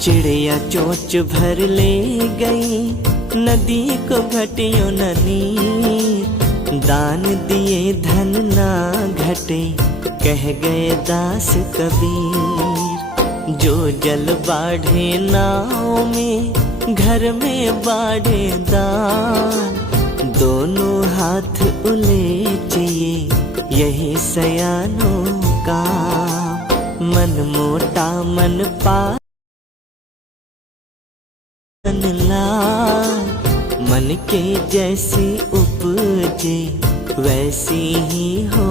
चिड़िया चोंच भर ले गई, नदी को घटियो ननी। दान दिए धन ना घटे, कह गए दास कबीर। जो जल बाढ़े नाव में, घर में बाढ़े दान। दोनों हाथ उलेचिए, यही सयानों का। मन मोटा मन पालन लाए, मन के जैसी उपजे वैसी ही हो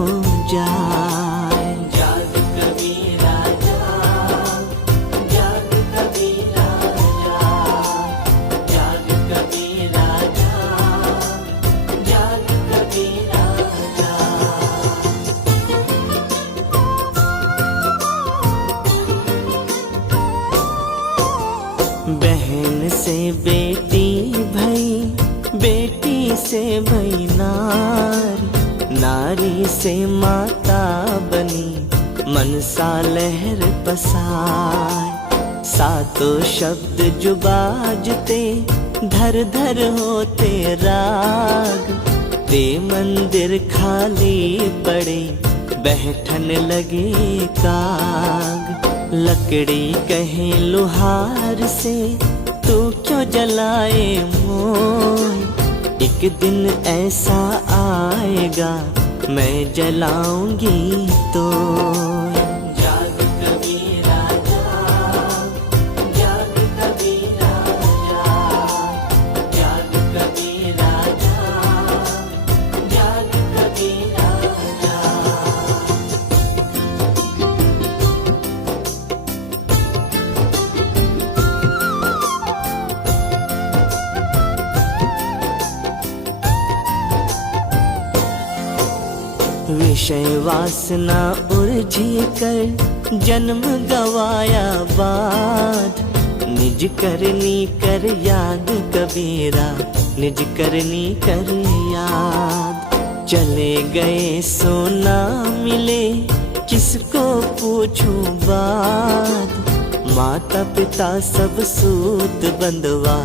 जाए। जाग कबीरा जाग, जाग कबीरा जाग, जाग कबीरा जाग, जाग कबीरा जाग। बहन से बेटी भई, बेटी से भई नारी। नारी से माता बनी, मनसा लहर पसार। सातों शब्द जो बाजते, धर धर होते राग। ते मंदिर खाली पड़े, बैठन लगे काग। लकड़ी कहे लोहार से, तू क्यों जलाए मोय। एक दिन ऐसा आएगा, मैं जलाऊंगी तो। जाग कबीरा जाग, जाग कबीरा जाग, जाग कबीरा जाग, जाग कबीरा जाग। विषय वासना उलझी कर, जन्म गवाया बाद। निज करनी कर याद कबीरा, निज करनी कर याद। चले गए सोना मिले, किसको पूछूं बात। माता पिता सब सूत बंधवा,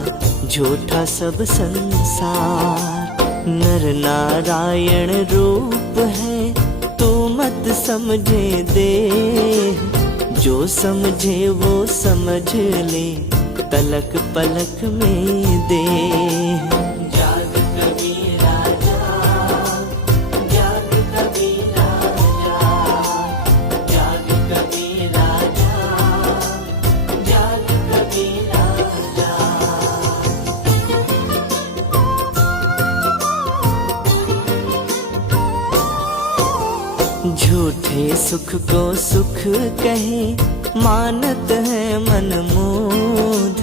झूठा सब संसार। नर नारायण रूप है, तू मत समझे दे। जो समझे वो समझ ले, तलक पलक में दे। जाग कबीरा जाग, जाग कबीरा जाग, जाग कबीरा जाग, जाग कबीरा जाग। झूठे सुख को सुख कहे, मानत है मनमोद।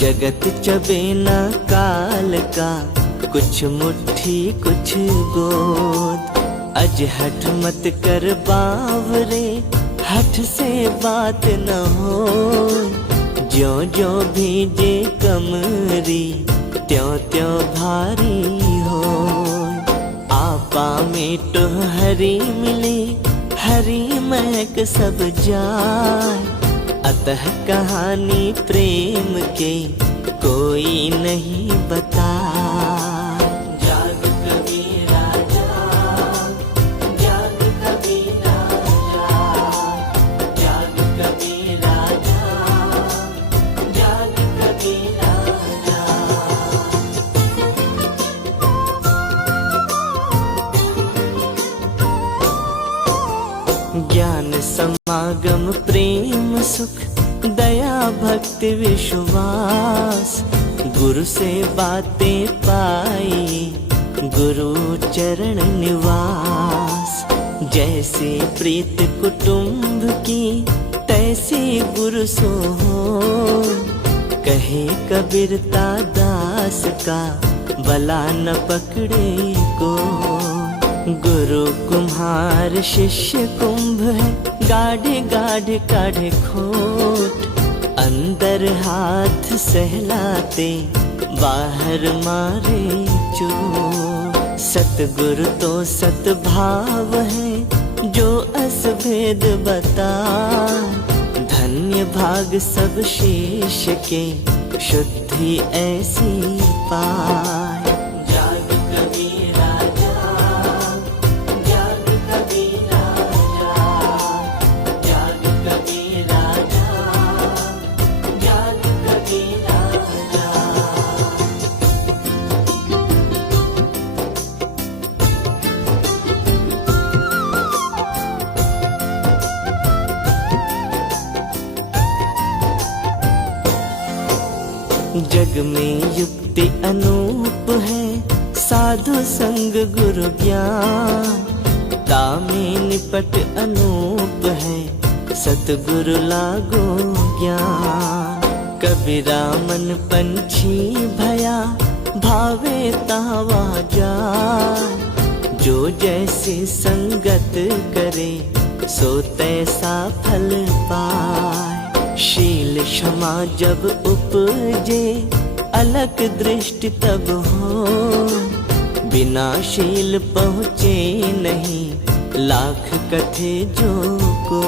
जगत चबे न काल का, कुछ मुट्ठी कुछ गोद। अज हठ मत कर बावरे, हठ से बात न हो। ज्यों ज्यों भीजे कमरी, त्यों त्यों भारी हो। आपा में तो हरी मिले, हरी महक सब जाए। अतः कहानी प्रेम के, कोई नहीं बता। जाग कबीरा जाग, जाग कबीरा जाग, जाग कबीरा जाग, जाग कबीरा जाग। ज्ञान समागम प्रेम सुख, दया भक्ति विश्वास। गुरु से बातें पाई, गुरु चरण निवास। जैसे प्रीत कुटुंब की, तैसी गुरु सो हो। कहे कबीरता दास का, भला न पकड़े को। गुरु कुम्हार शिष्य कुंभ है, गाढ़े गाढ़े काढ़े खोट। अंदर हाथ सहलाते, बाहर मारे चोट। सतगुरु तो सतभाव है, जो असभेद बता। धन धन्य भाग सब शेष के शुद्धि ऐसी पाए। जाग कबीरा जाग, जाग कबीरा जाग, जाग कबीरा जाग, जाग कबीरा जाग। जग में युक्ति अनूप है, साधु संग गुरु ज्ञान। तामे निपट अनूप है, सतगुरु लागो ज्ञान। कबीरा मन पंछी भया, भावे तावा जाय। जो जैसी संगत करे, सो तैसा फल पाए। शील क्षमा जब उपजे, अलग दृष्टि तब हो। बिना शील पहुँचे नहीं, लाख कथे जो को।